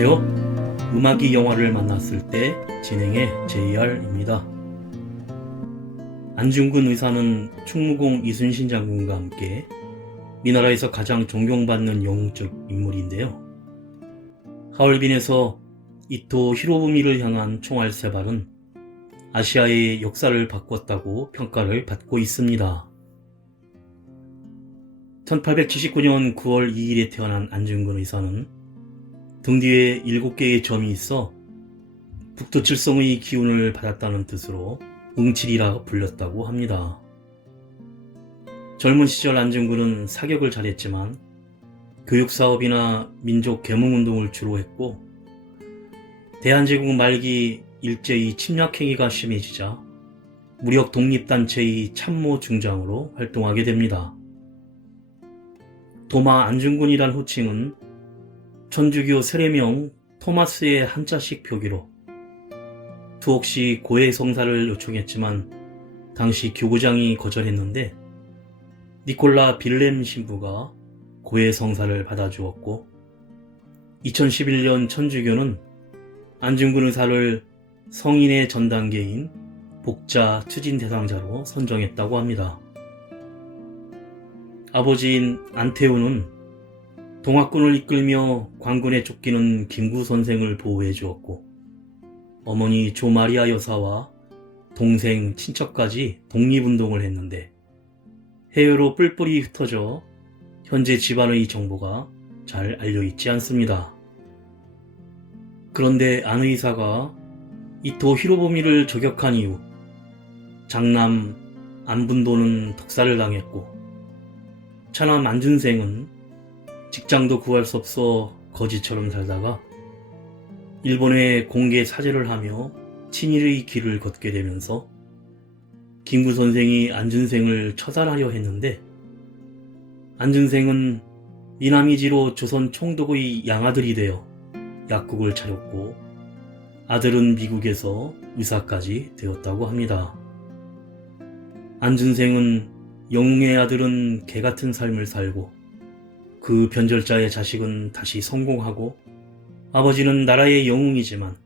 안녕하세요. 음악이 영화를 만났을 때 진행의 JR입니다. 안중근 의사는 충무공 이순신 장군과 함께 우리나라에서 가장 존경받는 영웅적 인물인데요. 하얼빈에서 이토 히로부미를 향한 총알 3발은 아시아의 역사를 바꿨다고 평가를 받고 있습니다. 1879년 9월 2일에 태어난 안중근 의사는 등 뒤에 7개의 점이 있어 북두칠성의 기운을 받았다는 뜻으로 응칠이라 불렸다고 합니다. 젊은 시절 안중근은 사격을 잘했지만 교육사업이나 민족 계몽운동을 주로 했고, 대한제국 말기 일제의 침략행위가 심해지자 무력 독립단체의 참모 중장으로 활동하게 됩니다. 도마 안중근이란 호칭은 천주교 세례명 토마스의 한자식 표기로 투옥시 고해 성사를 요청했지만 당시 교구장이 거절했는데 니콜라 빌렘 신부가 고해 성사를 받아주었고, 2011년 천주교는 안중근 의사를 성인의 전단계인 복자 추진 대상자로 선정했다고 합니다. 아버지인 안태우는 동학군을 이끌며 관군에 쫓기는 김구 선생을 보호해 주었고, 어머니 조마리아 여사와 동생, 친척까지 독립운동을 했는데 해외로 뿔뿔이 흩어져 현재 집안의 정보가 잘 알려있지 않습니다. 그런데 안 의사가 이토 히로부미를 저격한 이후 장남 안분도는 독살을 당했고, 차남 안준생은 직장도 구할 수 없어 거지처럼 살다가 일본에 공개 사죄를 하며 친일의 길을 걷게 되면서 김구 선생이 안준생을 처단하려 했는데, 안준생은 미나미지로 조선 총독의 양아들이 되어 약국을 차렸고, 아들은 미국에서 의사까지 되었다고 합니다. 안준생은 영웅의 아들은 개같은 삶을 살고, 그 변절자의 자식은 다시 성공하고, 아버지는 나라의 영웅이지만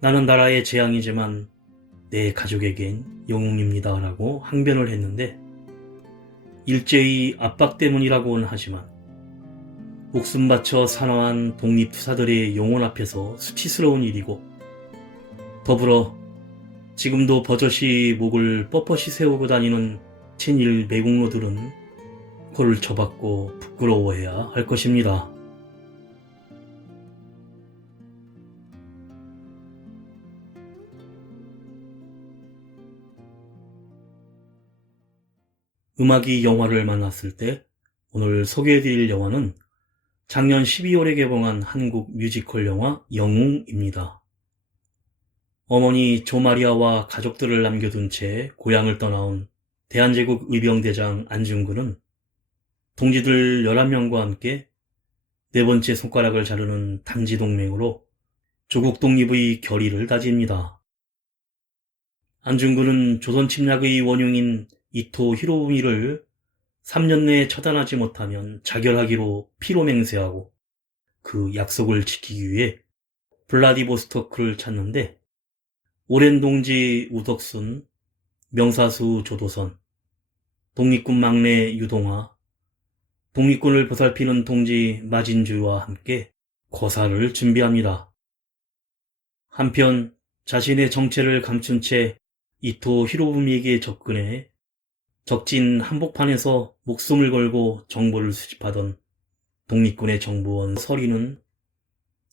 나는 나라의 재앙이지만 내 가족에겐 영웅입니다 라고 항변을 했는데, 일제의 압박 때문이라고는 하지만 목숨 바쳐 산화한 독립투사들의 영혼 앞에서 수치스러운 일이고, 더불어 지금도 버젓이 목을 뻣뻣이 세우고 다니는 친일 매국노들은 코를 쳐박고 부끄러워해야 할 것입니다. 음악이 영화를 만났을 때 오늘 소개해드릴 영화는 작년 12월에 개봉한 한국 뮤지컬 영화 영웅입니다. 어머니 조마리아와 가족들을 남겨둔 채 고향을 떠나온 대한제국 의병대장 안중근은 동지들 11명과 함께 4번째 손가락을 자르는 단지동맹으로 조국 독립의 결의를 다집니다. 안중근은 조선 침략의 원흉인 이토 히로부미를 3년 내에 처단하지 못하면 자결하기로 피로 맹세하고, 그 약속을 지키기 위해 블라디보스토크를 찾는데 오랜 동지 우덕순, 명사수 조도선, 독립군 막내 유동화, 독립군을 보살피는 동지 마진주와 함께 거사를 준비합니다. 한편 자신의 정체를 감춘 채 이토 히로부미에게 접근해 적진 한복판에서 목숨을 걸고 정보를 수집하던 독립군의 정보원 서리는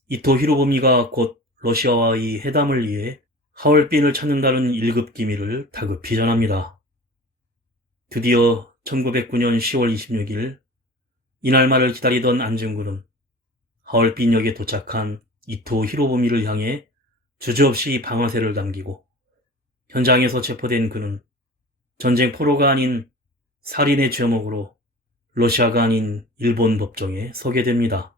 이토 히로부미가 곧 러시아와의 회담을 위해 하얼빈을 찾는다는 1급 기밀을 다급히 전합니다. 드디어 1909년 10월 26일, 이날만을 기다리던 안중근은 하얼빈역에 도착한 이토 히로부미를 향해 주저없이 방아쇠를 당기고, 현장에서 체포된 그는 전쟁 포로가 아닌 살인의 죄목으로 러시아가 아닌 일본 법정에 서게 됩니다.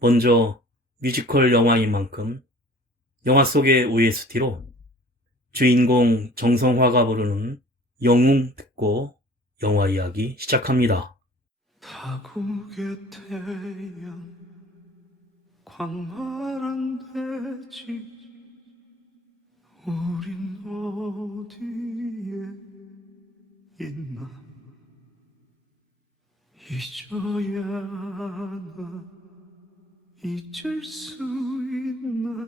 먼저 뮤지컬 영화인 만큼 영화 속의 OST로 주인공 정성화가 부르는 영웅 듣고 영화 이야기 시작합니다. 타국의 태양 광활한 대지 우린 어디에 있나 잊어야 하나 잊을 수 있나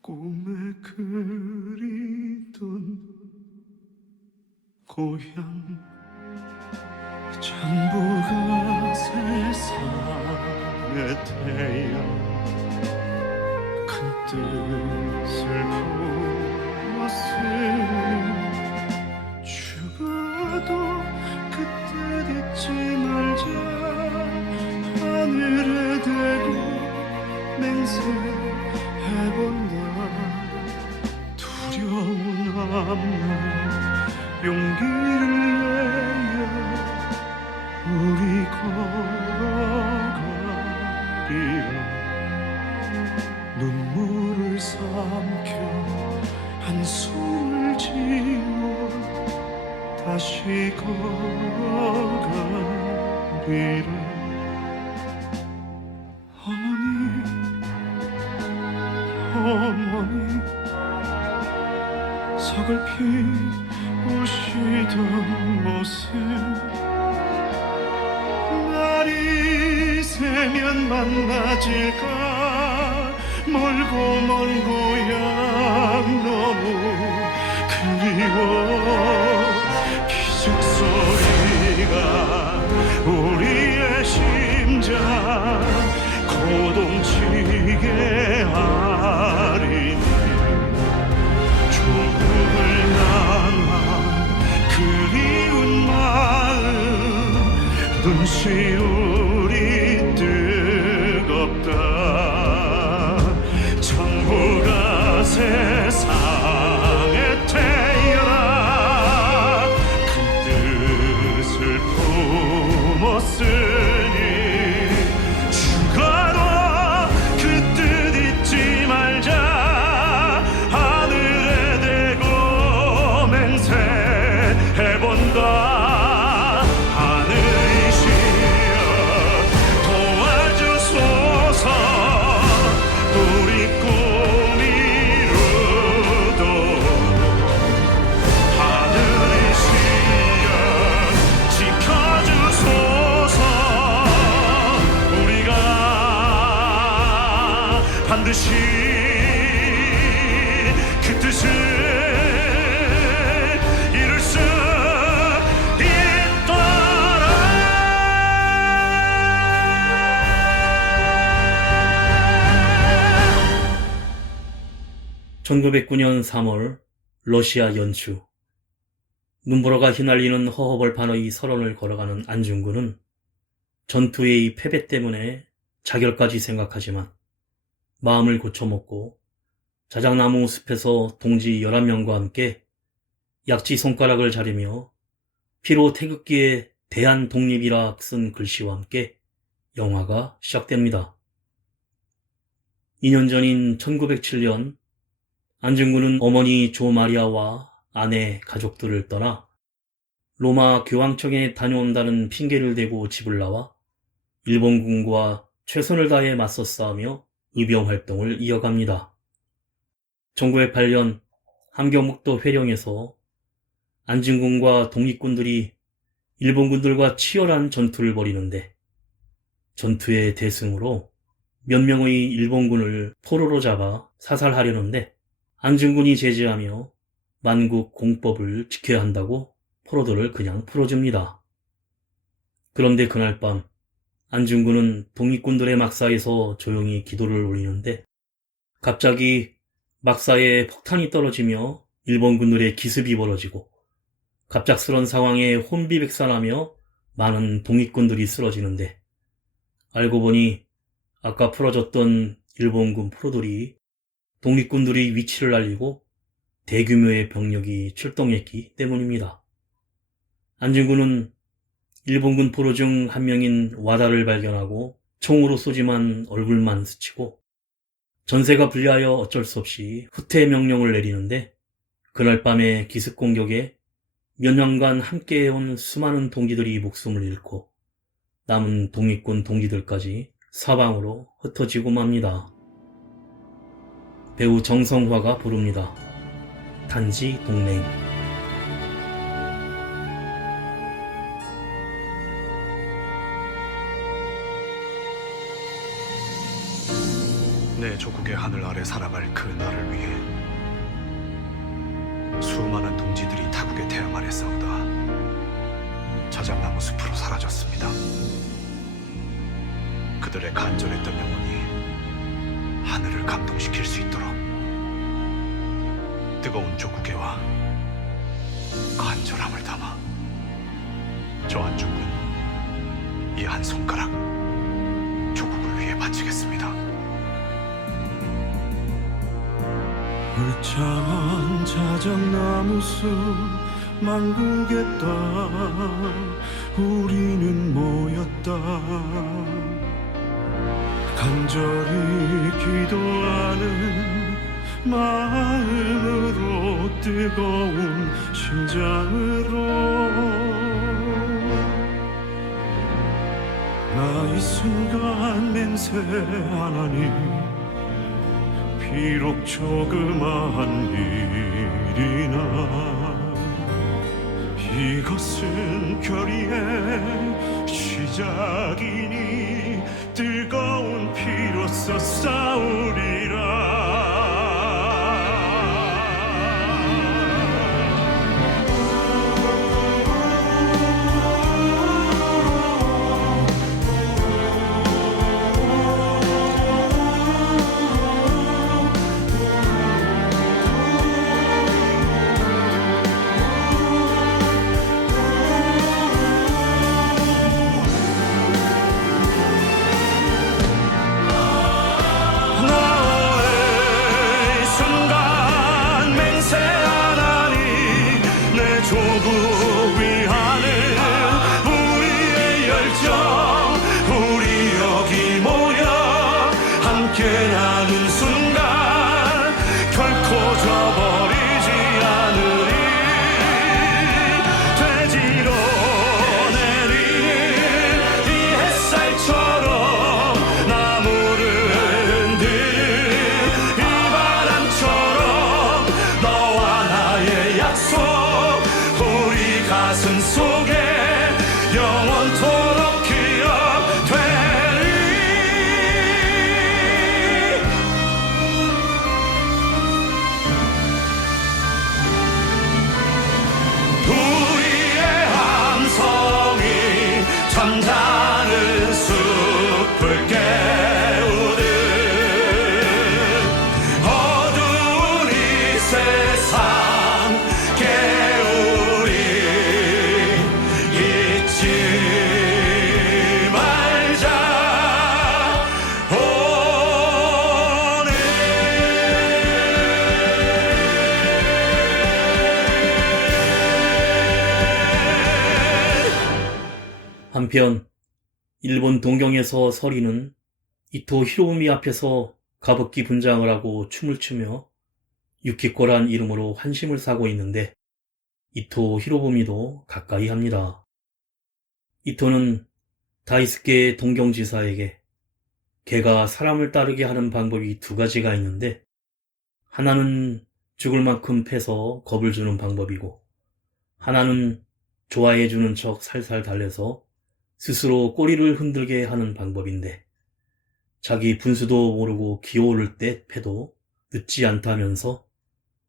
꿈에 그리던 고향 전부가 세상의 태양 큰 뜻을 품었으니 죽어도 그때 잊지 말자 하늘에 대고 맹세해본다 두려운 앞날 용기를 내어 우리 걸어가리라 눈물을 삼켜 한숨을 지워 다시 걸어가리라 어머니 서글피 우시던 모습 날이 새면 만나질까 멀고 먼 고향 너무 그리워 기적소리가 우리의 심장 고동치게 하리니 조금을 향한 그리운 마음 눈시울이 뜨겁다 전부가 세상에 태어나 큰 뜻을 품었으니 죽어도 그 뜻 잊지 말자 하늘에 대고 맹세해본다 반드시 그 뜻을 이룰 수 있도록 1909년 3월 러시아 연추 눈보라가 휘날리는 허허벌판의 설원을 걸어가는 안중근은 전투의 패배 때문에 자결까지 생각하지만 마음을 고쳐먹고 자작나무 숲에서 동지 11명과 함께 약지 손가락을 자르며 피로 태극기에 대한독립이라 쓴 글씨와 함께 영화가 시작됩니다. 2년 전인 1907년 안중근은 어머니 조마리아와 아내, 가족들을 떠나 로마 교황청에 다녀온다는 핑계를 대고 집을 나와 일본군과 최선을 다해 맞서 싸우며 의병활동을 이어갑니다. 1908년 함경북도 회령에서 안중근과 독립군들이 일본군들과 치열한 전투를 벌이는데 전투의 대승으로 몇 명의 일본군을 포로로 잡아 사살하려는데 안중근이 제지하며 만국 공법을 지켜야 한다고 포로들을 그냥 풀어줍니다. 그런데 그날 밤 안중근은 독립군들의 막사에서 조용히 기도를 올리는데 갑자기 막사에 폭탄이 떨어지며 일본군들의 기습이 벌어지고 갑작스런 상황에 혼비백산하며 많은 독립군들이 쓰러지는데 알고 보니 아까 풀어졌던 일본군 포로들이 독립군들의 위치를 알리고 대규모의 병력이 출동했기 때문입니다. 안중근은 일본군 포로 중 한 명인 와다를 발견하고 총으로 쏘지만 얼굴만 스치고 전세가 불리하여 어쩔 수 없이 후퇴 명령을 내리는데 그날 밤의 기습 공격에 몇 년간 함께해온 수많은 동지들이 목숨을 잃고 남은 독립군 동지들까지 사방으로 흩어지고 맙니다. 배우 정성화가 부릅니다. 단지 동맹. 내 조국의 하늘 아래 살아갈 그 나를 위해 수많은 동지들이 타국의 태양 아래 싸우다 자작나무 숲으로 사라졌습니다. 그들의 간절했던 영혼이 하늘을 감동시킬 수 있도록 뜨거운 조국애와 간절함을 담아 저 안중근 이 한 손가락 조국을 위해 바치겠습니다. 울창한 자작나무 숲 만국의 땅 우리는 모였다. 간절히 기도하는 마음으로 뜨거운 심장으로 나 이 순간 맹세하나니 비록 조그마한 일이나 이것은 결의의 시작이니 뜨거운 피로써 싸우리라. 조국 위하는 우리의 열정 우리 여기 모여 함께 나눈 순간 결코 저버리지 않으리. 돼지로 내리는 이 햇살처럼 나무를 흔드는 이 바람처럼 너와 나의 약속 가슴 속에 영원토록 기억되리. 우리의 함성이 잠자는 숲을 깨우듯 어두운 이 세상 한편 일본 동경에서 서리는 이토 히로부미 앞에서 가부키 분장을 하고 춤을 추며 유키코란 이름으로 환심을 사고 있는데 이토 히로부미도 가까이 합니다. 이토는 다이스케 동경지사에게 개가 사람을 따르게 하는 방법이 두 가지가 있는데 하나는 죽을 만큼 패서 겁을 주는 방법이고 하나는 좋아해주는 척 살살 달래서 스스로 꼬리를 흔들게 하는 방법인데 자기 분수도 모르고 기어오를 때 패도 늦지 않다면서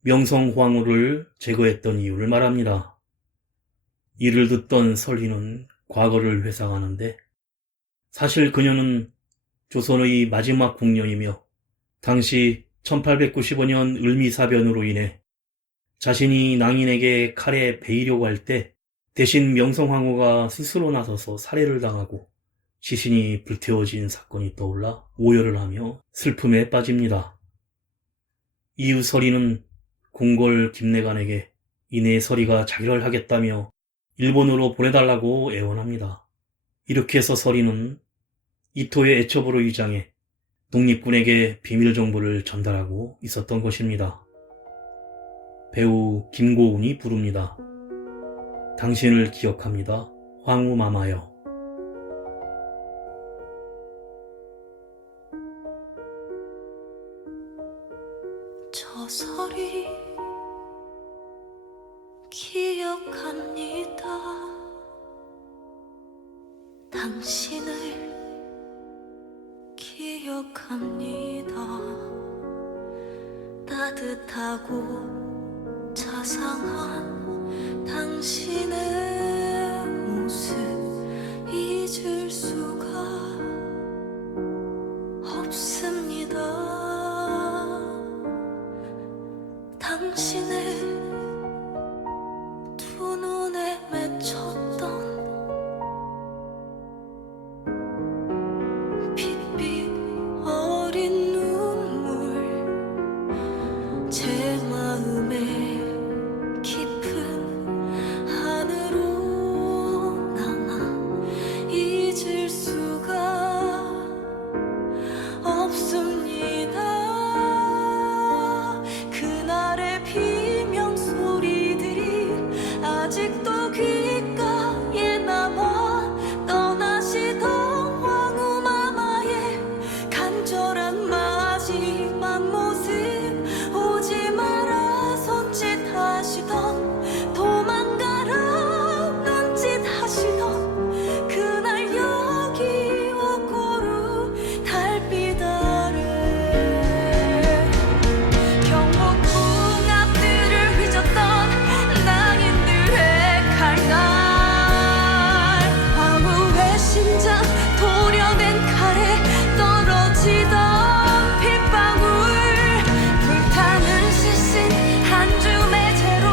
명성황후를 제거했던 이유를 말합니다. 이를 듣던 설희는 과거를 회상하는데 사실 그녀는 조선의 마지막 궁녀이며 당시 1895년 을미사변으로 인해 자신이 낭인에게 칼에 베이려고 할 때 대신 명성황후가 스스로 나서서 살해를 당하고 시신이 불태워진 사건이 떠올라 오열을 하며 슬픔에 빠집니다. 이후 설희는 궁궐 김내관에게 이내 설희가 자결을 하겠다며 일본으로 보내달라고 애원합니다. 이렇게 해서 설희는 이토의 애첩으로 위장해 독립군에게 비밀 정보를 전달하고 있었던 것입니다. 배우 김고은이 부릅니다. 당신을 기억합니다. 황후 마마여. 당신을 기억합니다. 따뜻하고 자상한 당신의 모습 잊을 수가 없습니다. 당신의 두 눈에 맺혔던 핏빛 어린 눈물, 제 마음에 깊은 한으로 남아 잊을 수가 없습니다. 그날의 비명 소리들이 아직도 귓가에 남아 떠나시던 황후마마의 간절한 마지막 모습, 오지 마라 손짓하시던, 도망가라 눈짓하시던 그날 여기 오고루 달빛 아래 경복궁 앞들을 휘젓던 낭인들의 칼날, 황후의 심장 도려낸 칼에 떨어지던 핏방울, 불타는 시신 한 줌의 채로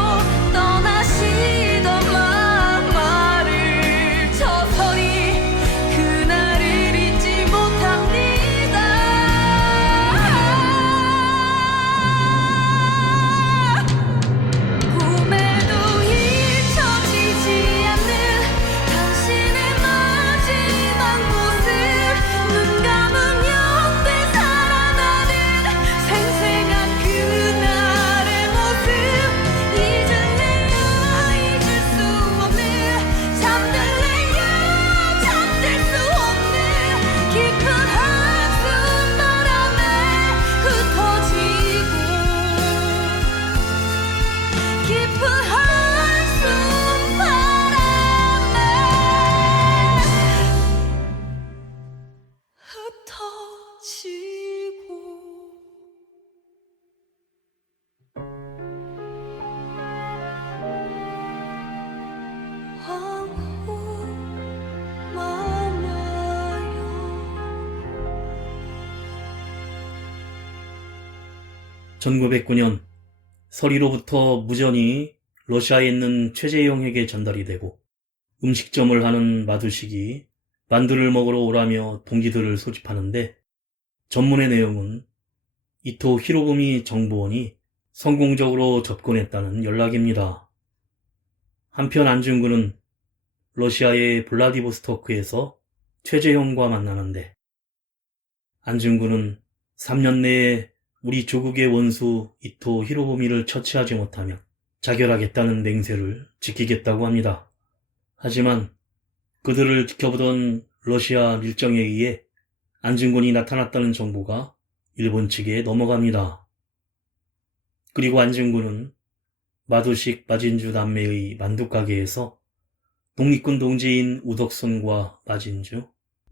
떠나시던 마마를 저서리 그날을 잊지 못합니다. 꿈에도 잊혀지지 않는 당신의 마지막 모습, 눈 감으면 되살아나는 생생한 그날의 모습, 잊을래야 잊을 수 없는, 잠들래야 잠들 수 없는 깊은 한숨 바람에 흩어지고, 깊은 한숨 바람에 흩어지고. 황후 마마요. 1909년 서리로부터 무전이 러시아에 있는 최재형에게 전달이 되고, 음식점을 하는 마두식이 만두를 먹으러 오라며 동지들을 소집하는데, 전문의 내용은 이토 히로부미 정보원이 성공적으로 접근했다는 연락입니다. 한편 안중근은 러시아의 블라디보스토크에서 최재형과 만나는데, 안중근은 3년 내에 우리 조국의 원수 이토 히로부미를 처치하지 못하면 자결하겠다는 맹세를 지키겠다고 합니다. 하지만 그들을 지켜보던 러시아 밀정에 의해 안중근이 나타났다는 정보가 일본 측에 넘어갑니다. 그리고 안중근은 마두식 마진주 남매의 만두가게에서 독립군 동지인 우덕순과 마진주,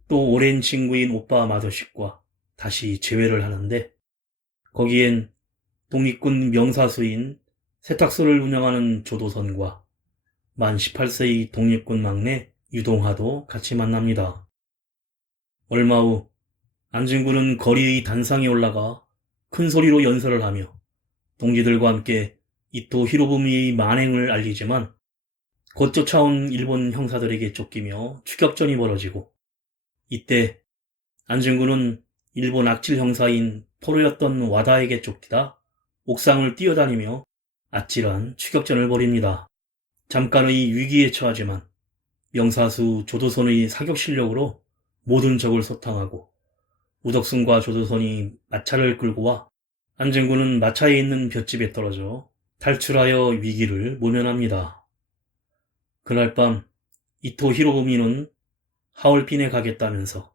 또 오랜 친구인 오빠 마두식과 다시 재회를 하는데, 거기엔 독립군 명사수인 세탁소를 운영하는 조도선과 만 18세의 독립군 막내 유동하도 같이 만납니다. 얼마 후 안중근은 거리의 단상에 올라가 큰 소리로 연설을 하며 동지들과 함께 이토 히로부미의 만행을 알리지만, 곧 쫓아온 일본 형사들에게 쫓기며 추격전이 벌어지고, 이때 안중근은 일본 악질 형사인 포로였던 와다에게 쫓기다 옥상을 뛰어다니며 아찔한 추격전을 벌입니다. 잠깐의 위기에 처하지만 명사수 조도선의 사격 실력으로 모든 적을 소탕하고, 우덕순과 조도선이 마차를 끌고 와 안중근은 마차에 있는 볏집에 떨어져 탈출하여 위기를 모면합니다. 그날 밤 이토 히로부미는 하얼빈에 가겠다면서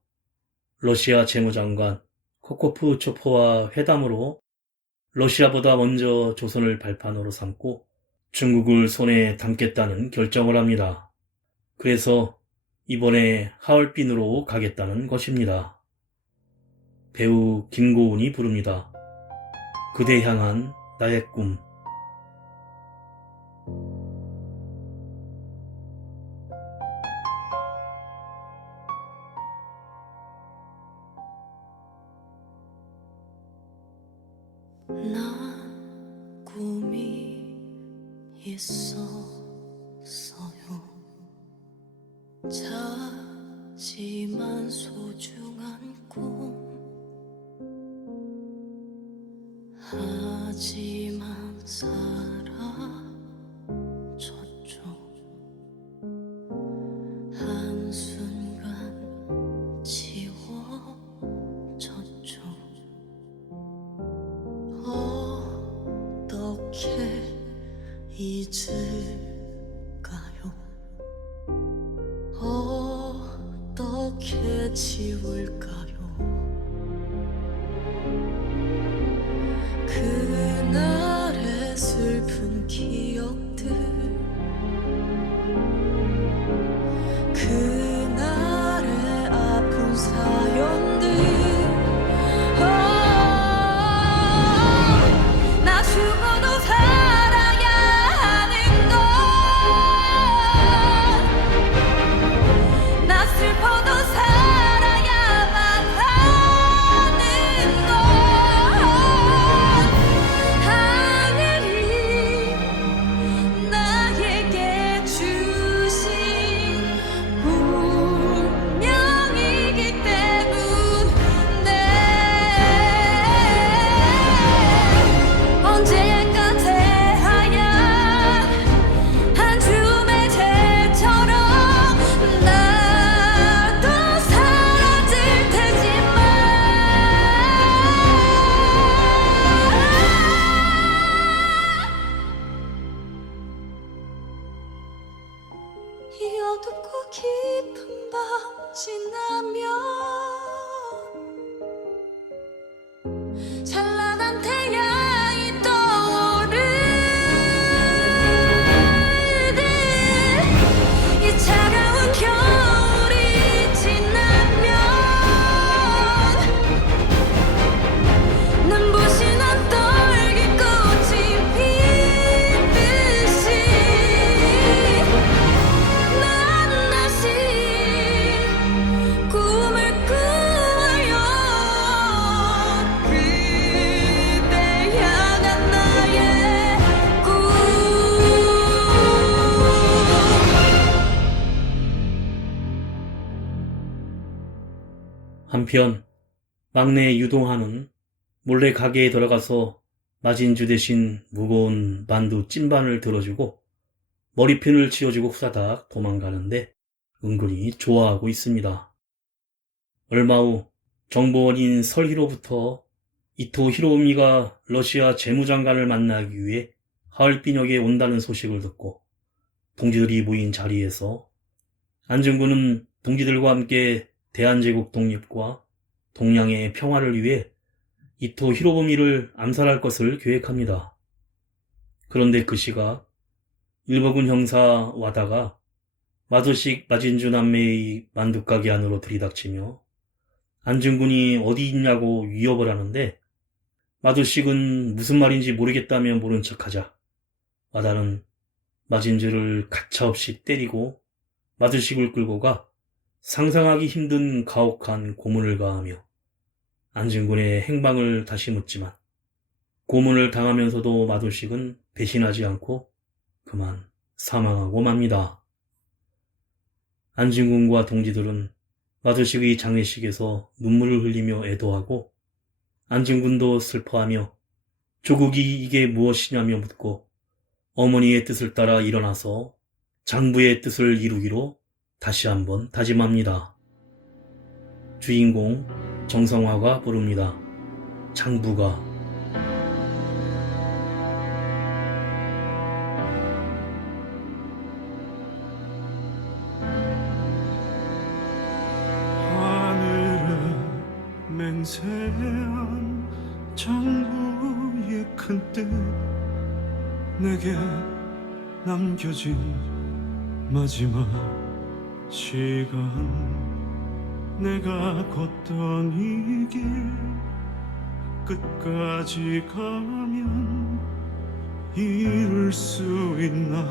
러시아 재무장관 코코프 초포와 회담으로 러시아보다 먼저 조선을 발판으로 삼고 중국을 손에 담겠다는 결정을 합니다. 그래서 이번에 하얼빈으로 가겠다는 것입니다. 배우 김고은이 부릅니다. 그대 향한 나의 꿈. 나 꿈이 있었어요. 작지만 소중한 꿈. 하지만 사라졌죠. 한순간 지워졌죠. 어떻게 잊을까요? 어떻게 지울까요? 그날의 슬픈 기억들, 그날의 아픈 사연들. 나 죽어도 살아야 하는 것, 나 슬퍼도 살아야만 하는 것. 하늘이 나에게 주신 운명이기 때문에 언젠가 새하얀 한 줌의 재처럼 나도 사라질 테지만 이 어둡고 깊은 밤 지나면 찬란한 태양이 떠오르듯 이 차가운 겨울이 지나면 눈부신 한 떨기꽃이 피듯이 난 다시 꿈을 꾸어요. 그대 향한 나의 꿈. 한편 막내 유동하는 몰래 가게에 들어가서 마진주 대신 무거운 만두 찐반을 들어주고 머리핀을 쥐어주고 후다닥 도망가는데 은근히 좋아하고 있습니다. 얼마 후 정보원인 설희로부터 이토 히로우미가 러시아 재무장관을 만나기 위해 하얼빈역에 온다는 소식을 듣고 동지들이 모인 자리에서 안중근은 동지들과 함께 대한제국 독립과 동양의 평화를 위해 이토 히로부미를 암살할 것을 계획합니다. 그런데 그 시각 일본군 형사 와다가 마도식 마진주 남매의 만두가게 안으로 들이닥치며 안중근이 어디 있냐고 위협을 하는데 마도식은 무슨 말인지 모르겠다며 모른 척하자 와다는 마진주를 가차없이 때리고 마도식을 끌고 가 상상하기 힘든 가혹한 고문을 가하며 안중근의 행방을 다시 묻지만 고문을 당하면서도 마도식은 배신하지 않고 그만 사망하고 맙니다. 안중근과 동지들은 마도식의 장례식에서 눈물을 흘리며 애도하고 안중근도 슬퍼하며 조국이 이게 무엇이냐며 묻고 어머니의 뜻을 따라 일어나서 장부의 뜻을 이루기로 다시 한번 다짐합니다. 주인공 정성화가 부릅니다. 장부가. 하늘은 맹세한 장부의 큰 뜻 내게 남겨진 마지막 시간 내가 걷던 이 길 끝까지 가면 이룰 수 있나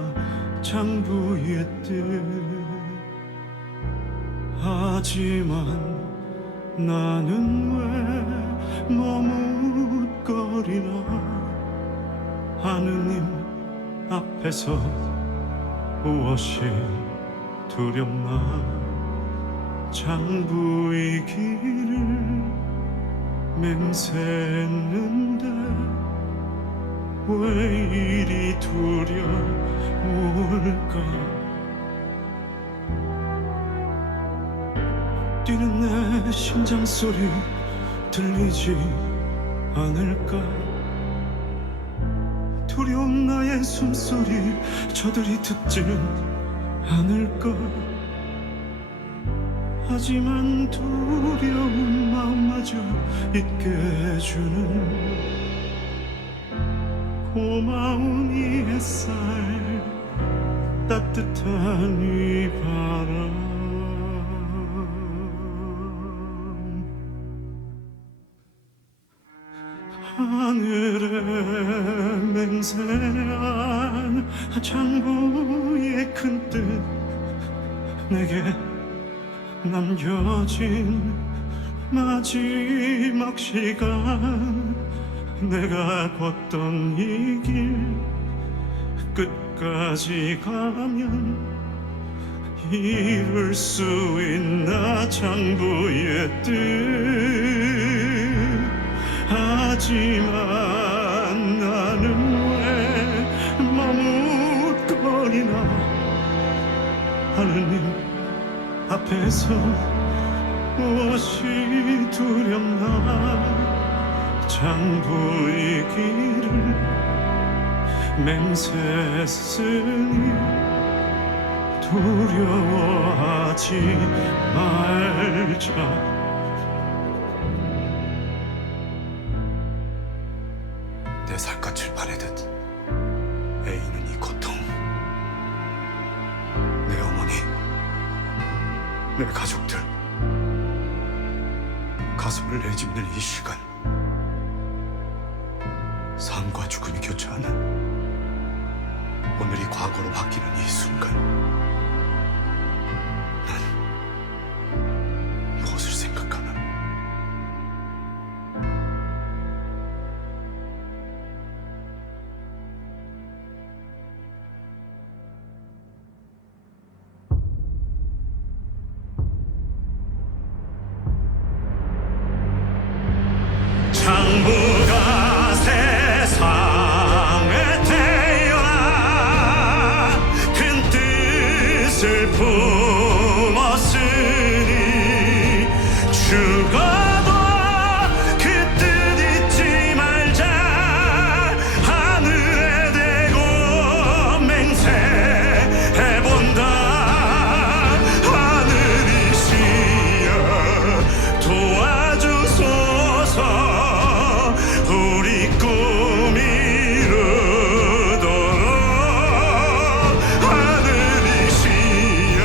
장부의 뜻. 하지만 나는 왜 머뭇거리나. 하느님 앞에서 무엇이 두렵나. 장부의 길을 맹세했는데 왜 이리 두려울까. 뛰는 내 심장 소리 들리지 않을까. 두려운 나의 숨소리 저들이 듣지는 않을까. 하지만 두려운 마음마저 잊게 해주는 고마운 이 햇살, 따뜻한 이 바람. 하늘에 맹세한 장부의 큰 뜻, 내게 남겨진 마지막 시간. 내가 걷던 이 길 끝까지 가면 이룰 수 있나 장부의 뜻. 하지만 나는 왜 머뭇거리나. 하느님 앞에서 무엇이 두렵나. 장부의 길을 맹세했으니 두려워하지 말자. 내 살갗을 바래듯 애이는 이 고통. 내 어머니, 내 가족들, 가슴을 내집는 이 시간. 삶과 죽음이 교차하는 오늘이 과거로 바뀌는 이 순간. 난 무엇을 생각하나. 장부가 세상에 태어나 큰 뜻을 품었으니 죽어도 그 뜻 잊지 말자. 하늘에 대고 맹세해본다. 하늘이시여 도와주소서. 우리 꿈이 이루도록. 하늘이시여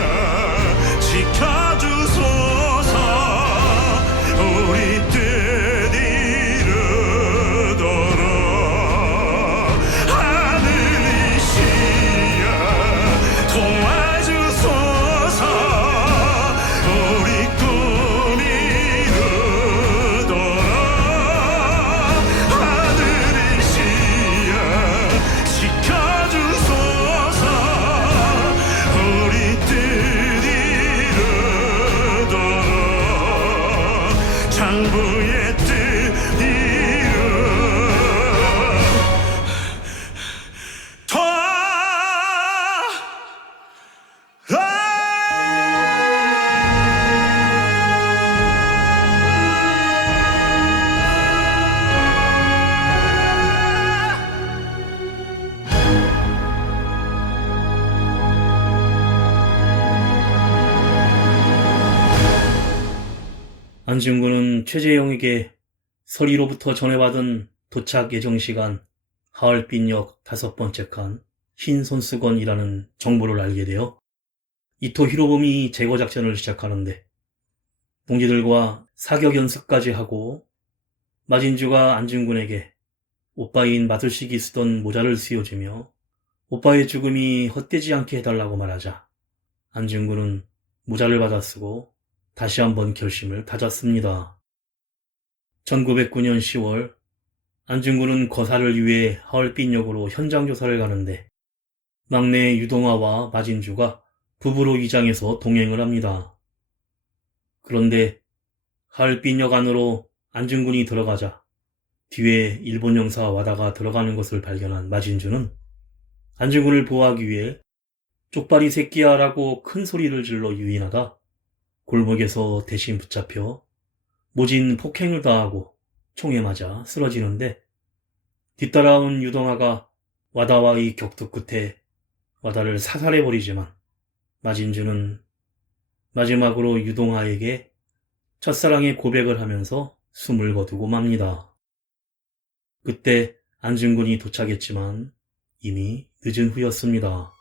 지켜주소서. 우리 뜻 이루도록. 하늘이시여 도와주소서. 우리 꿈이 이루도록. 하늘이시여 지켜주소서. 우리 뜻 이루도록. 장부의 뜻 안진구는 최재영에게 서리로부터 전해받은 도착 예정 시간 하얼빈역 5번째 칸 흰 손수건이라는 정보를 알게 되어 이토 히로부미 제거 작전을 시작하는데 동지들과 사격 연습까지 하고 마진주가 안중근에게 오빠인 마술식이 쓰던 모자를 씌워주며 오빠의 죽음이 헛되지 않게 해달라고 말하자 안중근은 모자를 받아 쓰고 다시 한번 결심을 다졌습니다. 1909년 10월 안중근은 거사를 위해 하얼빈역으로 현장 조사를 가는데 막내 유동화와 마진주가 부부로 위장해서 동행을 합니다. 그런데 하얼빈역 안으로 안중근이 들어가자 뒤에 일본 영사 와다가 들어가는 것을 발견한 마진주는 안중근을 보호하기 위해 쪽발이 새끼야 라고 큰 소리를 질러 유인하다 골목에서 대신 붙잡혀 모진 폭행을 당하고 총에 맞아 쓰러지는데 뒤따라온 유동화가 와다와의 격투 끝에 와다를 사살해버리지만 마진주는 마지막으로 유동화에게 첫사랑의 고백을 하면서 숨을 거두고 맙니다. 그때 안중근이 도착했지만 이미 늦은 후였습니다.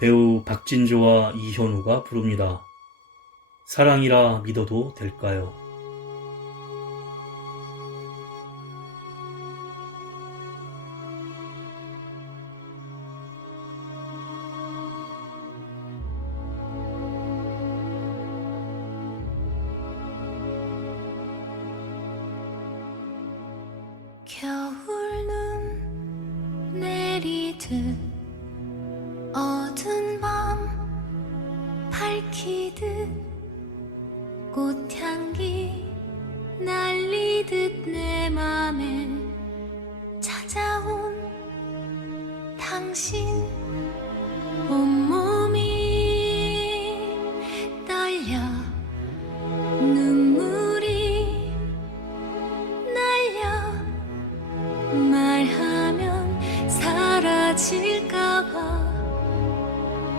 배우 박진조와 이현우가 부릅니다. 사랑이라 믿어도 될까요? 겨울눈 내리듯 어두운 밤 밝히듯 꽃향기 날리듯 내 맘에 찾아온 당신 온몸이 떨려 눈물이 날려 말하면 사라질까봐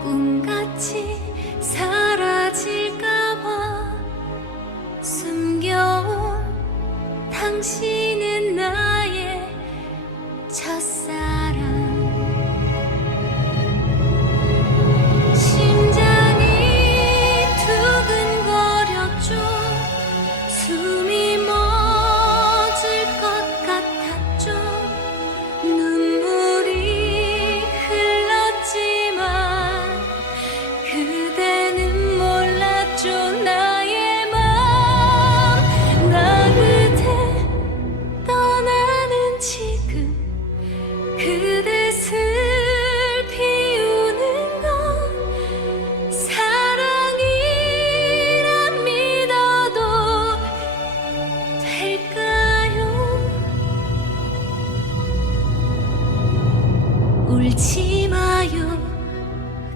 꿈같이 사라질까봐 숨겨온 당신은 나의 첫사랑 심장이 두근거렸죠 숨이 멎을 것 같았죠 눈물이 흘렀지만 그대는 몰랐죠 나의 맘 나 그대 떠나는 지금 그대 슬피우는 건 사랑이라 믿어도 될까요? 울지 마요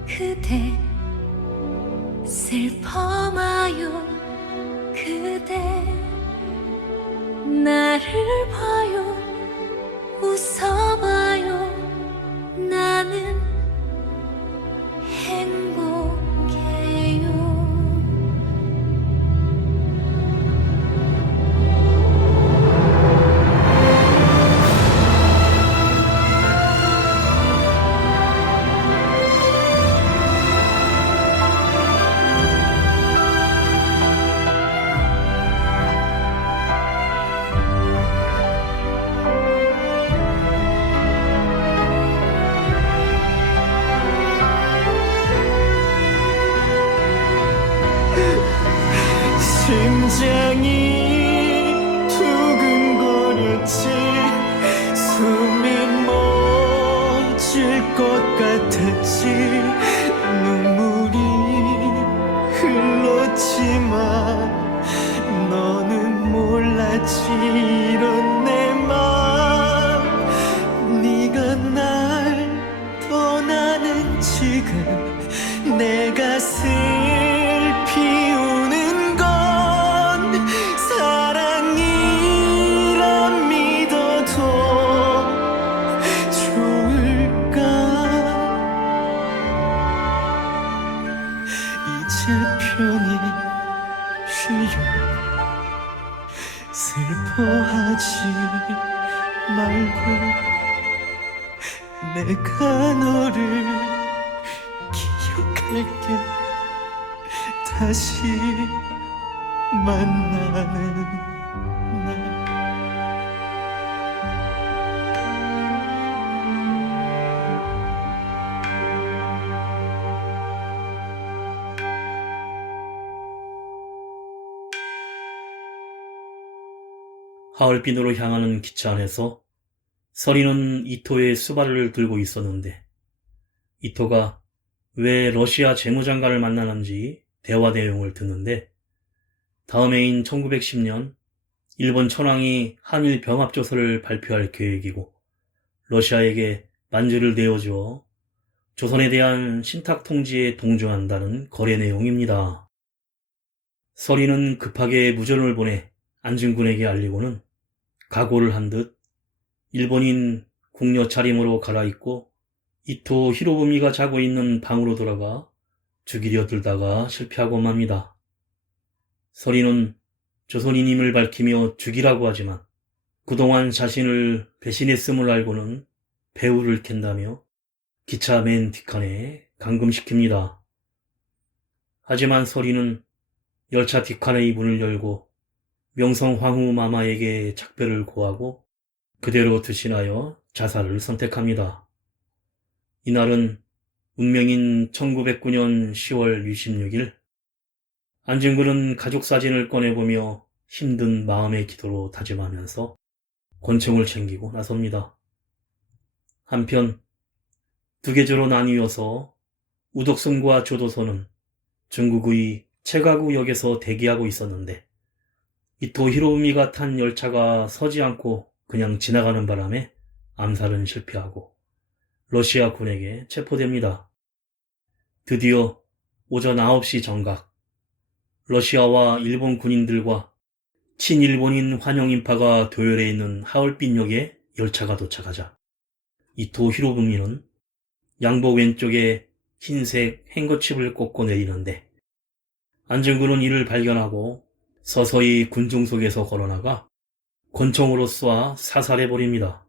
그대 슬퍼 마요 그대 나를 봐요 웃어봐요 나는 행복해요 심장이 두근거렸지 숨이 멎을 것 같았지 눈물이 흘렀지만 너는 몰랐지 이런 내 맘 네가 날 떠나는 지금 내가 슬피우는 건 사랑이라 믿어도 좋을까 이제 편히 쉬어 슬퍼하지 말고 내가 너를 기억할게 갈게 다시 만나는 날 하얼빈으로 향하는 기차 안에서 서리는 이토의 수발을 들고 있었는데 이토가 왜 러시아 재무장관을 만나는지 대화 내용을 듣는데 다음 해인 1910년 일본 천황이 한일 병합조서를 발표할 계획이고 러시아에게 만주를 내어주어 조선에 대한 신탁 통지에 동조한다는 거래 내용입니다. 서리는 급하게 무전을 보내 안중근에게 알리고는 각오를 한 듯 일본인 궁녀 차림으로 갈아입고 이토 히로부미가 자고 있는 방으로 돌아가 죽이려 들다가 실패하고 맙니다. 서리는 조선인임을 밝히며 죽이라고 하지만 그동안 자신을 배신했음을 알고는 배후를 캔다며 기차 맨 뒷칸에 감금시킵니다. 하지만 서리는 열차 뒷칸의 문을 열고 명성 황후 마마에게 작별을 고하고 그대로 투신하여 자살을 선택합니다. 이날은 운명인 1909년 10월 26일 안중근은 가족 사진을 꺼내보며 힘든 마음의 기도로 다짐하면서 권총을 챙기고 나섭니다. 한편 두 계조로 나뉘어서 우덕순과 조도선은 중국의 채가구역에서 대기하고 있었는데 이토 히로부미가 탄 열차가 서지 않고 그냥 지나가는 바람에 암살은 실패하고 러시아 군에게 체포됩니다. 드디어 오전 9시 정각 러시아와 일본 군인들과 친일본인 환영인파가 도열해 있는 하얼빈역에 열차가 도착하자 이토 히로부미는 양복 왼쪽에 흰색 행거칩을 꽂고 내리는데 안중근은 이를 발견하고 서서히 군중 속에서 걸어나가 권총으로 쏴 사살해버립니다.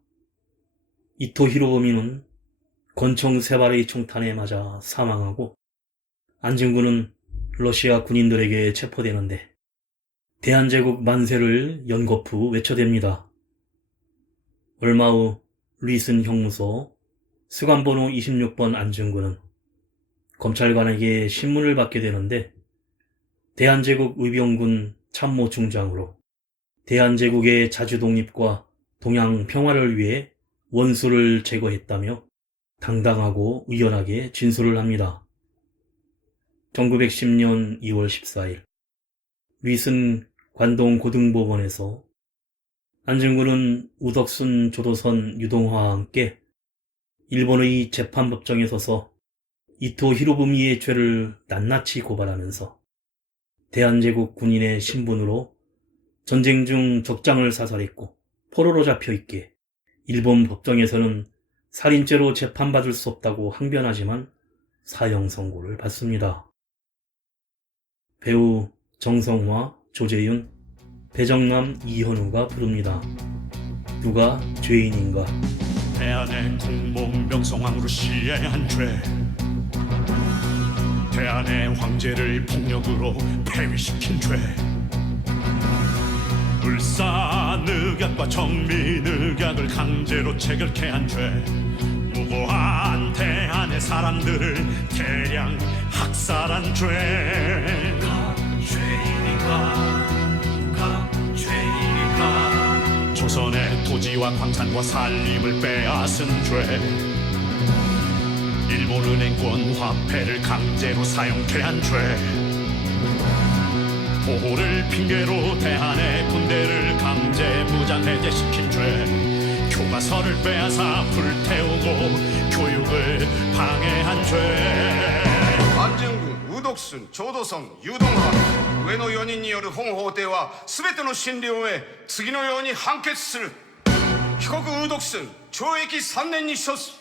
이토 히로부미는 권총 3발의 총탄에 맞아 사망하고 안중근은 러시아 군인들에게 체포되는데 대한제국 만세를 연거푸 외쳐댑니다. 얼마 후 리슨 형무소 수감번호 26번 안중근은 검찰관에게 신문을 받게 되는데 대한제국 의병군 참모중장으로 대한제국의 자주독립과 동양 평화를 위해 원수를 제거했다며 당당하고 의연하게 진술을 합니다. 1910년 2월 14일 리슨 관동고등법원에서 안중근은 우덕순, 조도선, 유동화와 함께 일본의 재판법정에 서서 이토 히로부미의 죄를 낱낱이 고발하면서 대한제국 군인의 신분으로 전쟁 중 적장을 사살했고 포로로 잡혀있기에 일본 법정에서는 살인죄로 재판받을 수 없다고 항변하지만 사형 선고를 받습니다. 배우 정성화, 조재윤, 배정남, 이현우가 부릅니다. 누가 죄인인가? 대한의 국몽 명성황후를 시해한 죄 대한의 황제를 폭력으로 폐위시킨 죄 울산의학과 정민의학을 강제로 체결케 한 죄 무고한 대한의 사람들을 대량 학살한 죄 누가 죄인인가 조선의 토지와 광산과 산림을 빼앗은 죄 일본은행권 화폐를 강제로 사용케 한 죄 보호를 핑계로 대한의 군대를 강제 무장 해제시킨 죄 교과서를 빼앗아 불태우고 교육을 방해한 죄 안중근、우덕순、조도선、유동화上の4人による本法廷は全ての審理を終え次のように判決する被告ウドクスン懲役3年に処す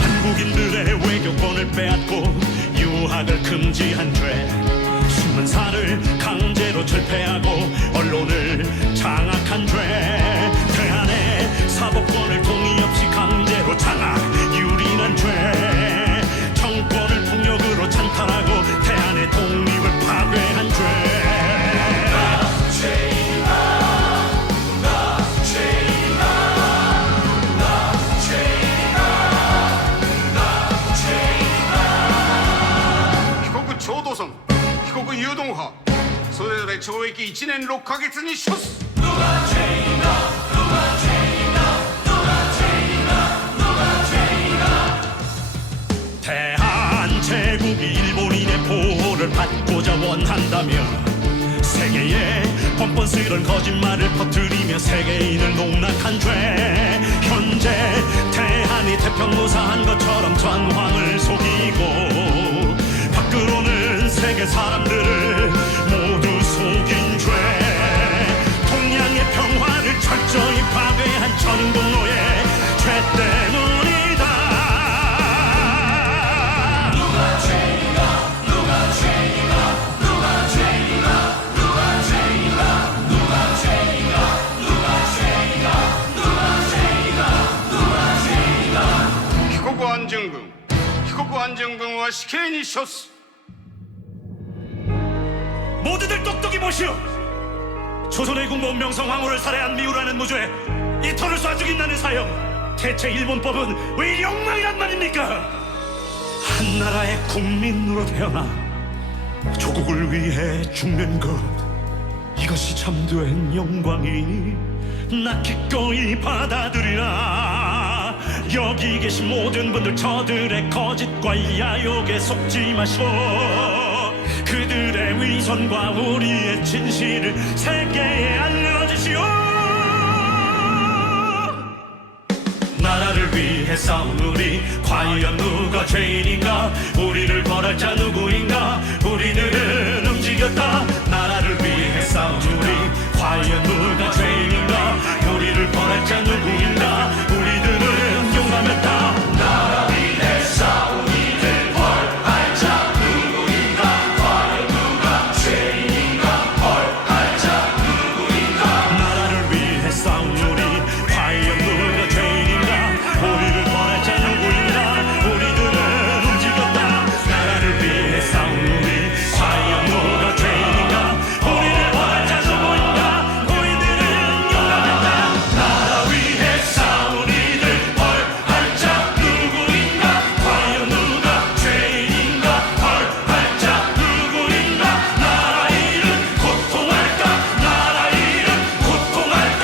한국인들의 외교권을 빼앗고 유학을 금지한 죄 신문사를 강제로 철폐하고 언론을 장악한 죄 대한의 사법 1年6ヶ月に処す。대한제국이 일본인의 보호를 받고자 원한다면 세계에 뻔뻔스런 거짓말을 퍼뜨리며 세계인을 농락한 죄, 현재 대한이 태평무사한 것처럼 전황을 속이고 밖으로는 세계 사람들을 모두 속인 죄, 동양의 평화를 철저히 파괴한 전공로의 죄 때문이다. 기국 안정군과 시케인이 셨스. 모두들 똑똑히 보시오. 조선의 국모 명성황후를 살해한 미우라는 무죄, 이터를 쏴 죽인다는 사형, 대체 일본법은 왜 욕망이란 말입니까? 한 나라의 국민으로 태어나 조국을 위해 죽는 것, 이것이 참된 영광이니 나 기꺼이 받아들이라. 여기 계신 모든 분들, 저들의 거짓과 야욕에 속지 마시고 그들의 위선과 우리의 진실을 세계에 알려주시오. 나라를 위해 싸운 우리, 과연 누가 죄인인가? 우리를 벌할 자 누구인가? 우리들은 움직였다. 나라를 위해 싸운 우리, 과연 누가 죄인인가? 우리를 벌할 자 누구인가? 우리들은 용감했다. 나라 위해 싸운 이들 벌할 자 누구인가? 과연 누가 죄인인가? 벌할 자 누구인가? 나라를 위해 싸운 우리, 과연 누가 죄인인가? 우리를 벌할 자 누구인가? 우리들은 움직였다. 나라를 위해 싸운 우리, 과연 누가 죄인인가? 우리를 벌할 자 누구인가? 우리들은 용감했다. 나라 위해 싸운 이들 벌할 자 누구인가? 과연 누가 죄인인가? 벌할 자 누구인가? 나라 일은 고통할까? 나라 일은 고통할까?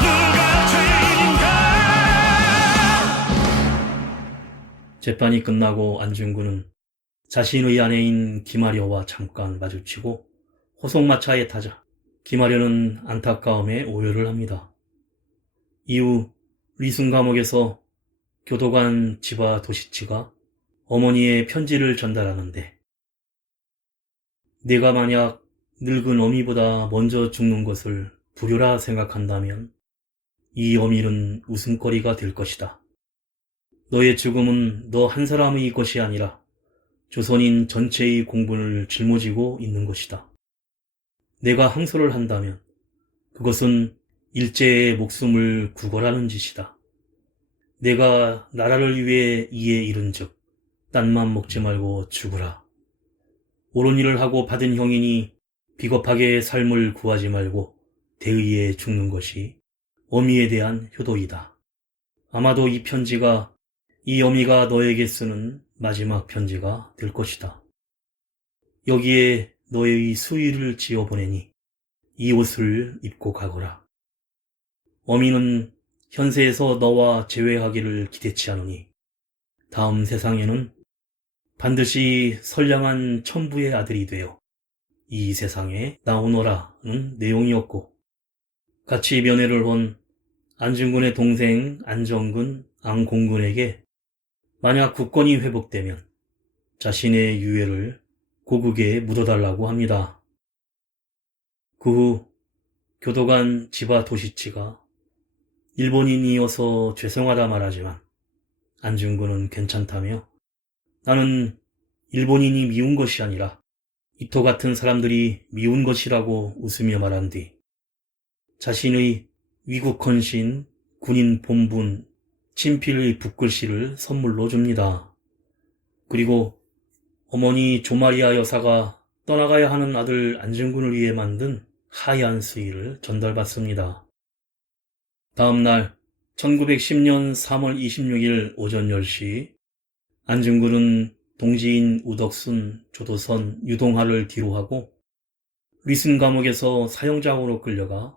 누가 죄인인가? 재판이 끝나고 안중근은 자신의 아내인 김아려와 잠깐 마주치고 호송마차에 타자 김아려는 안타까움에 오열을 합니다. 이후 리순 감옥에서 교도관 지바 도시치가 어머니의 편지를 전달하는데, 내가 만약 늙은 어미보다 먼저 죽는 것을 불효라 생각한다면 이 어미는 웃음거리가 될 것이다. 너의 죽음은 너 한 사람의 것이 아니라 조선인 전체의 공분을 짊어지고 있는 것이다. 내가 항소를 한다면 그것은 일제의 목숨을 구걸하는 짓이다. 내가 나라를 위해 이에 이른즉 딴맘 먹지 말고 죽으라. 옳은 일을 하고 받은 형이니 비겁하게 삶을 구하지 말고 대의에 죽는 것이 어미에 대한 효도이다. 아마도 이 편지가 이 어미가 너에게 쓰는 마지막 편지가 될 것이다. 여기에 너의 수의를 지어보내니 이 옷을 입고 가거라. 어미는 현세에서 너와 재회하기를 기대치 않으니 다음 세상에는 반드시 선량한 천부의 아들이 되어 이 세상에 나오너라는 내용이었고, 같이 면회를 한 안중근의 동생 안정근, 안공근에게 만약 국권이 회복되면 자신의 유해를 고국에 묻어달라고 합니다. 그 후 교도관 지바 도시치가 일본인이어서 죄송하다 말하지만 안중근은 괜찮다며, 나는 일본인이 미운 것이 아니라 이토 같은 사람들이 미운 것이라고 웃으며 말한 뒤 자신의 위국 헌신, 군인 본분, 친필의 붓글씨를 선물로 줍니다. 그리고 어머니 조마리아 여사가 떠나가야 하는 아들 안중근을 위해 만든 하얀 수의를 전달받습니다. 다음 날 1910년 3월 26일 오전 10시 안중근은 동지인 우덕순, 조도선, 유동하를 뒤로하고 리슨 감옥에서 사형장으로 끌려가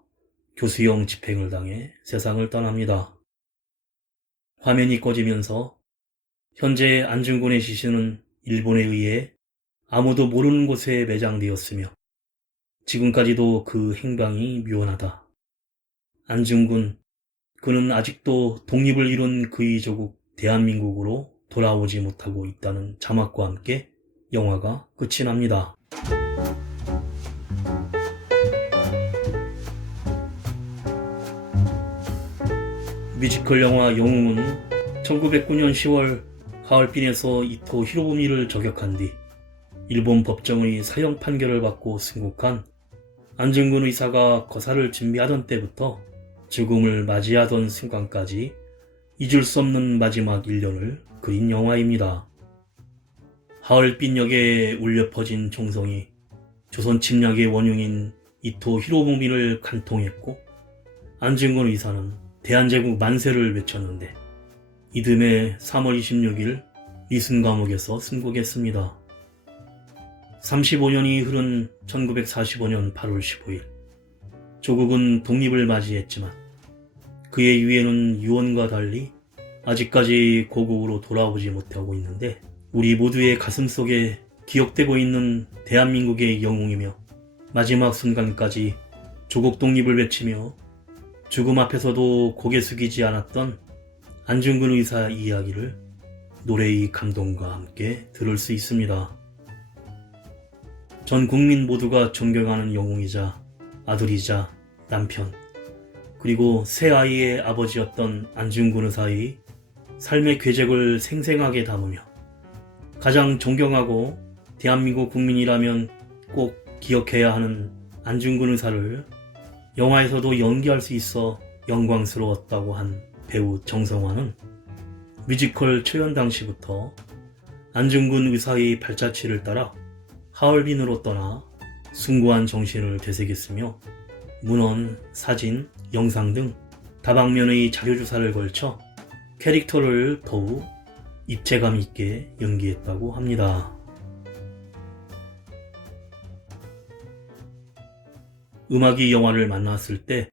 교수형 집행을 당해 세상을 떠납니다. 화면이 꺼지면서 현재 안중근의 시신은 일본에 의해 아무도 모르는 곳에 매장되었으며 지금까지도 그 행방이 묘연하다. 안중근, 그는 아직도 독립을 이룬 그의 조국 대한민국으로 돌아오지 못하고 있다는 자막과 함께 영화가 끝이 납니다. 뮤지컬 영화 영웅은 1909년 10월 하얼빈에서 이토 히로부미를 저격한 뒤 일본 법정의 사형 판결을 받고 승국한 안중근 의사가 거사를 준비하던 때부터 죽음을 맞이하던 순간까지 잊을 수 없는 마지막 1년을 그린 영화입니다. 하얼빈역에 울려 퍼진 총성이 조선 침략의 원흉인 이토 히로부미를 간통했고 안중근 의사는 대한제국 만세를 외쳤는데 이듬해 3월 26일 리슨 감옥에서 순국했습니다. 35년이 흐른 1945년 8월 15일 조국은 독립을 맞이했지만 그의 유해는 유언과 달리 아직까지 고국으로 돌아오지 못하고 있는데 우리 모두의 가슴속에 기억되고 있는 대한민국의 영웅이며 마지막 순간까지 조국 독립을 외치며 죽음 앞에서도 고개 숙이지 않았던 안중근 의사 이야기를 노래의 감동과 함께 들을 수 있습니다. 전 국민 모두가 존경하는 영웅이자 아들이자 남편 그리고 새 아이의 아버지였던 안중근 의사의 삶의 궤적을 생생하게 담으며 가장 존경하고 대한민국 국민이라면 꼭 기억해야 하는 안중근 의사를 영화에서도 연기할 수 있어 영광스러웠다고 한 배우 정성화는 뮤지컬 초연 당시부터 안중근 의사의 발자취를 따라 하얼빈으로 떠나 숭고한 정신을 되새겼으며 문헌, 사진, 영상 등 다방면의 자료조사를 걸쳐 캐릭터를 더욱 입체감 있게 연기했다고 합니다. 음악이 영화를 만났을 때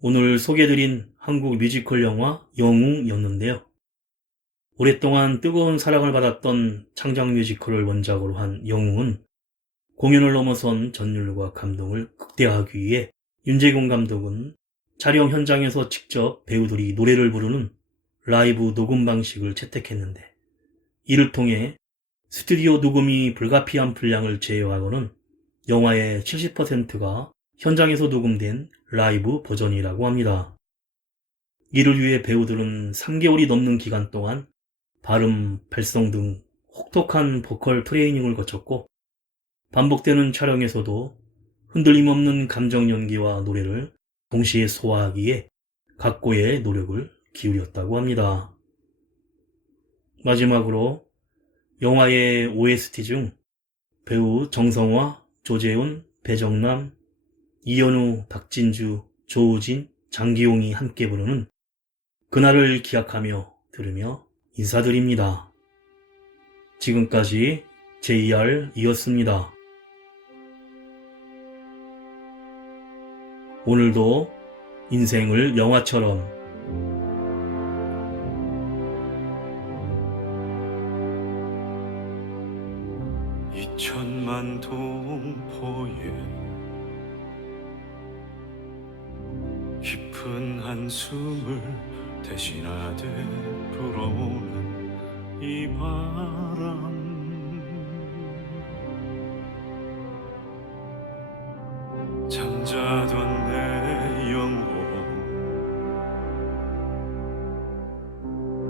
오늘 소개해드린 한국 뮤지컬 영화 영웅이었는데요. 오랫동안 뜨거운 사랑을 받았던 창작 뮤지컬을 원작으로 한 영웅은 공연을 넘어선 전율과 감동을 극대화하기 위해 윤재공 감독은 촬영 현장에서 직접 배우들이 노래를 부르는 라이브 녹음 방식을 채택했는데 이를 통해 스튜디오 녹음이 불가피한 분량을 제외하고는 영화의 70%가 현장에서 녹음된 라이브 버전이라고 합니다. 이를 위해 배우들은 3개월이 넘는 기간 동안 발음, 발성 등 혹독한 보컬 트레이닝을 거쳤고 반복되는 촬영에서도 흔들림 없는 감정 연기와 노래를 동시에 소화하기에 각고의 노력을 기울였다고 합니다. 마지막으로 영화의 OST 중 배우 정성화, 조재훈, 배정남, 이현우, 박진주, 조우진, 장기용이 함께 부르는 그날을 기약하며 들으며 인사드립니다. 지금까지 JR이었습니다. 오늘도 인생을 영화처럼 이천만 동포의 깊은 한숨을 대신하듯 불어오는 이 바람 잠자던 내 영혼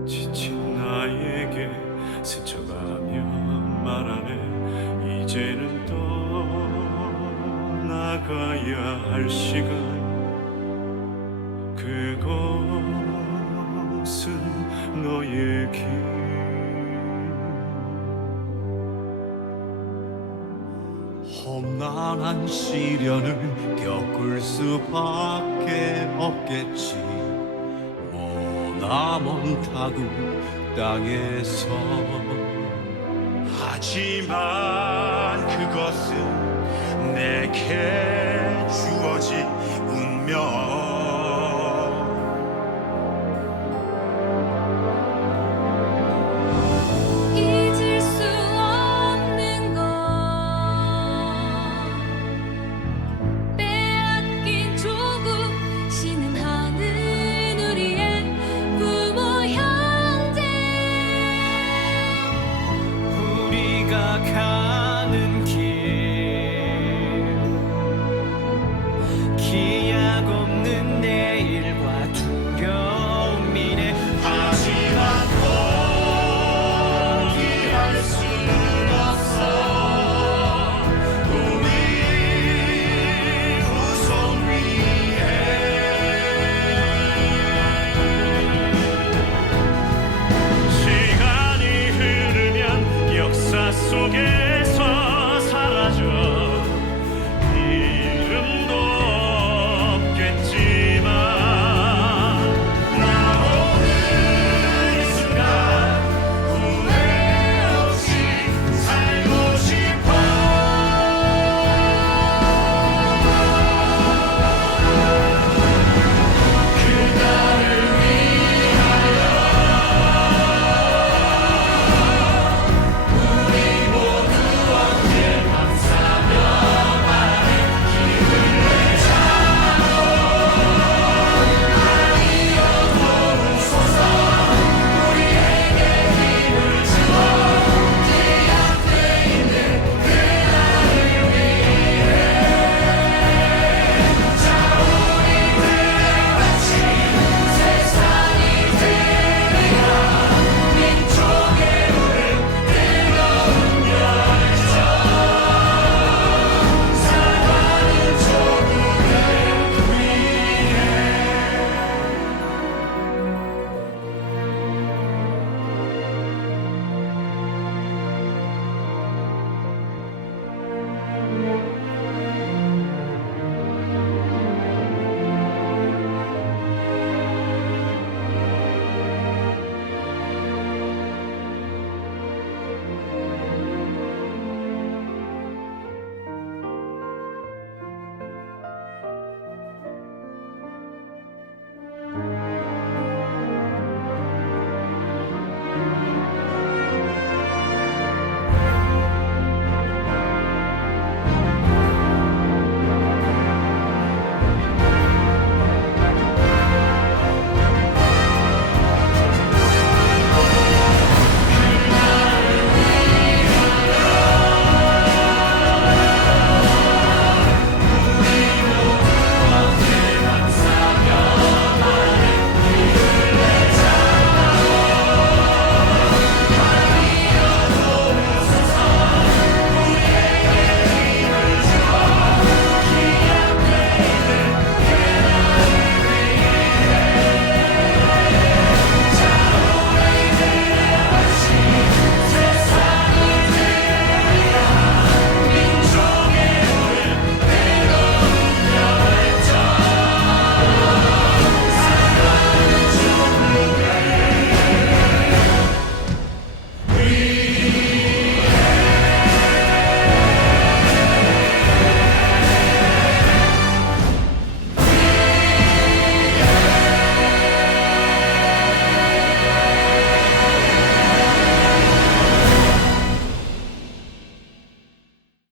지친 나에게 스쳐가며 말하네 이제는 떠 가야 할 시간 그것은 너의 길 험난한 시련을 겪을 수밖에 없겠지 머나먼 타국 땅에서 하지만 그것은 내게 주어진 운명